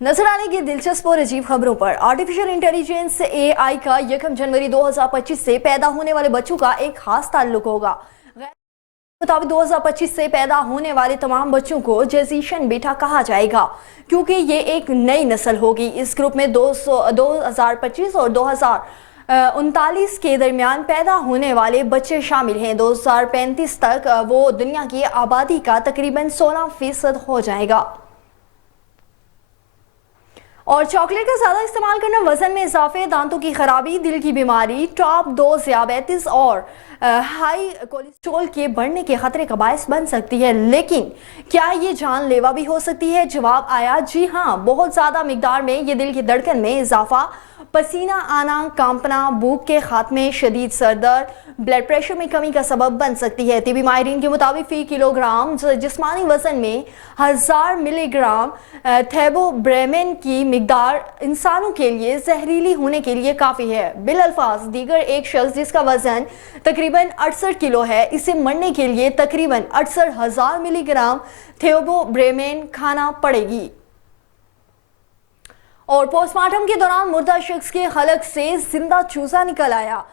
नजर आने की दिलचस्प और अजीब खबरों पर। आर्टिफिशियल इंटेलिजेंस AI का 1 जनवरी 2025 से पैदा होने वाले बच्चों का एक खास ताल्लुक होगा। मुताबिक 2025 से पैदा होने वाले तमाम बच्चों को जेजिशन बेटा कहा जाएगा, क्योंकि ये एक नई नस्ल होगी। इस ग्रुप में 2025 और 2039 के दरमियान पैदा होने वाले बच्चे शामिल हैं। 2035 तक वो दुनिया की आबादी का तकरीबन 16% हो जाएगा। और चॉकलेट का ज़्यादा इस्तेमाल करना वज़न में इजाफे, दांतों की खराबी, दिल की बीमारी, टाइप 2 ज़ियाबेतिस और हाई कोलेस्ट्रॉल के बढ़ने के खतरे का बायस बन सकती है। लेकिन क्या ये जानलेवा भी हो सकती है? जवाब आया जी हाँ। बहुत ज़्यादा मिकदार में ये दिल की धड़कन में इजाफा, पसीना आना, कांपना, भूख के खात्मे, शदीद सर दर्द, ब्लड प्रेशर में कमी का सबब बन सकती है। तिबी माहिरीन के मुताबिक फी किलोग्राम जिस्मानी वजन में 1000 मिलीग्राम थैबोब्रेमेन की मिकदार इंसानों के लिए जहरीली होने के लिए काफ़ी है। बिल अल्फाज दीगर एक शख्स जिसका वजन तकरीबन 68 किलो है, इसे मरने के लिए तकरीबन 68,000 मिलीग्राम थैबोब्रेमेन खाना पड़ेगी। और पोस्टमार्टम के दौरान मुर्दा शख्स के हलक से जिंदा चूजा निकल आया,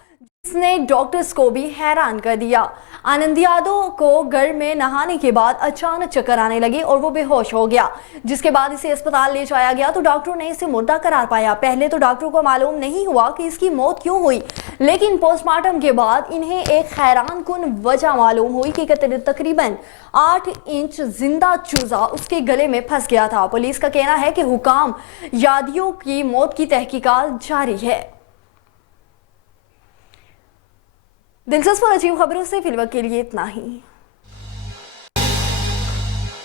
जिसने डॉक्टर्स को भी हैरान कर दिया। आनंद यादव को घर में नहाने के बाद अचानक चक्कर आने लगे और वो बेहोश हो गया, जिसके बाद इसे अस्पताल ले जाया गया तो डॉक्टरों ने इसे मुर्दा करार पाया। पहले तो डॉक्टरों को मालूम नहीं हुआ कि इसकी मौत क्यों हुई, लेकिन पोस्टमार्टम के बाद इन्हें एक हैरान कुन वजह मालूम हुई कि तकरीबन 8 इंच जिंदा चूजा उसके गले में फंस गया था। पुलिस का कहना है कि हुकाम यादियों की मौत की तहकीकात जारी है। दिलचस्प और अजीब खबरों से फिलहाल के लिए इतना ही।